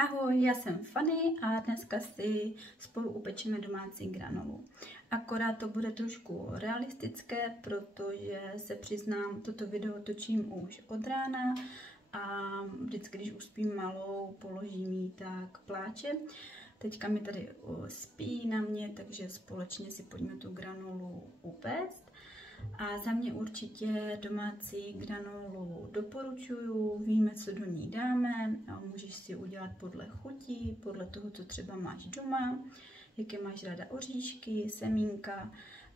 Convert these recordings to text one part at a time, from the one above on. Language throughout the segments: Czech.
Ahoj, já jsem Fanny a dneska si spolu upečeme domácí granolu. Akorát to bude trošku realistické, protože se přiznám, toto video točím už od rána a vždycky, když uspím malou, položím jí, tak pláče. Teďka mi tady spí na mě, takže společně si pojďme tu granolu upéct. A za mě určitě domácí granolu doporučuju, víme, co do ní dáme, můžeš si udělat podle chutí, podle toho, co třeba máš doma, jaké máš ráda oříšky, semínka.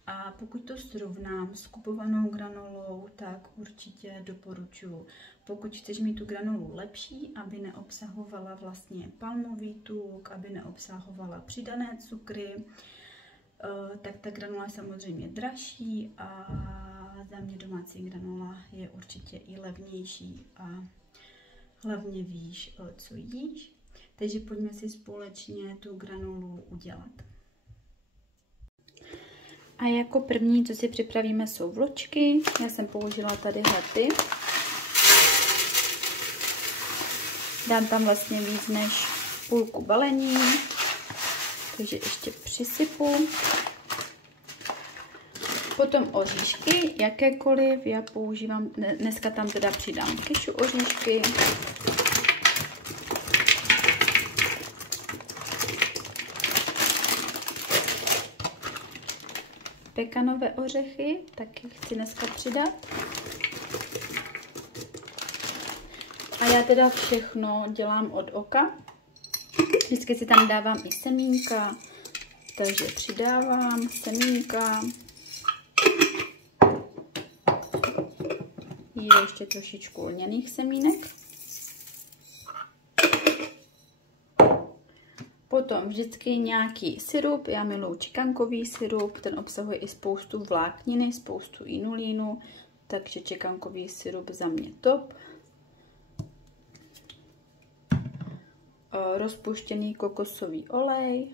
A pokud to srovnám s kupovanou granolou, tak určitě doporučuji. Pokud chceš mít tu granolu lepší, aby neobsahovala vlastně palmový tuk, aby neobsahovala přidané cukry, tak ta granola je samozřejmě dražší a za mě domácí granola je určitě i levnější a hlavně víš, co jíš. Takže pojďme si společně tu granolu udělat. A jako první, co si připravíme, jsou vločky. Já jsem použila tady ty. Dám tam vlastně víc než půlku balení, takže ještě přisypu. Potom oříšky, jakékoliv, já používám, dneska tam teda přidám kešu oříšky. Pekanové ořechy, taky chci dneska přidat. A já teda všechno dělám od oka. Vždycky si tam dávám i semínka, takže přidávám semínka. Je ještě trošičku lněných semínek. Potom vždycky nějaký syrup, já miluji čekankový syrup, ten obsahuje i spoustu vlákniny, spoustu inulínu, takže čekankový syrup za mě top. Rozpuštěný kokosový olej,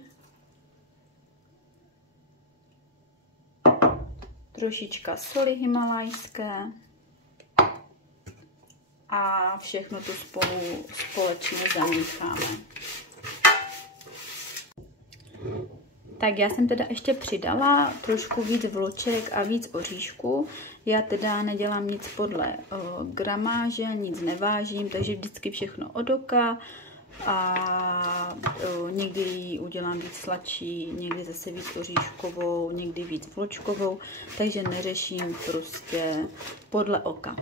trošička soli himalajské a všechno to společně zamícháme. Tak já jsem teda ještě přidala trošku víc vloček a víc oříšků. Já teda nedělám nic podle gramáže, nic nevážím, takže vždycky všechno od oka. A někdy udělám víc sladší, někdy zase víc oříškovou, někdy víc vločkovou, takže neřeším, prostě podle oka.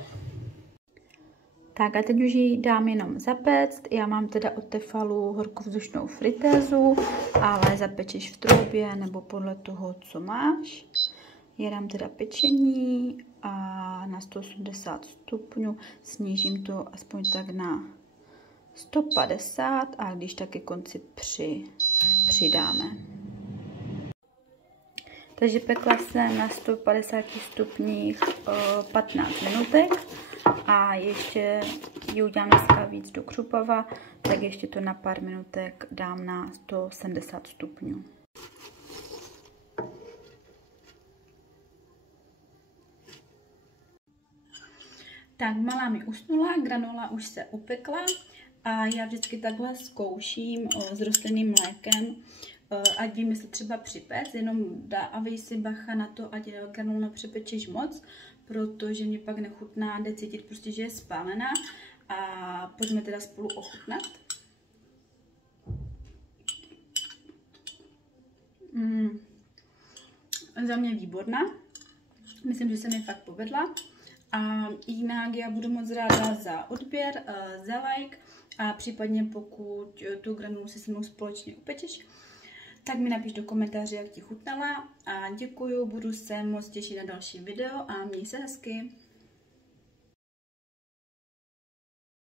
Tak a teď už ji dám jenom zapéct. Já mám teda od Tefalu horkovzdušnou fritézu, ale zapečeš v troubě nebo podle toho, co máš. Já dám teda pečení a na 180 stupňů snížím to aspoň tak na 150 a když tak ke konci přidáme. Takže pekla jsem na 150 stupních 15 minutek a ještě ji udělám dneska víc do křupava, tak ještě to na pár minutek dám na 170 stupňů. Tak malá mi usnula, granola už se upekla. A já vždycky takhle zkouším s rostlinným mlékem, ať vím, jestli třeba připéct, jenom dávej si bacha na to, ať granolu nepřepečeš moc, protože mě pak nechutná, jde cítit prostě, že je spálená. A pojďme teda spolu ochutnat. Za mě výborná, myslím, že se mi fakt povedla. A jinak já budu moc ráda za odběr, za like a případně pokud tu granulu si se mnou společně upečeš, tak mi napiš do komentáře, jak ti chutnala a děkuju, budu se moc těšit na další video a měj se hezky.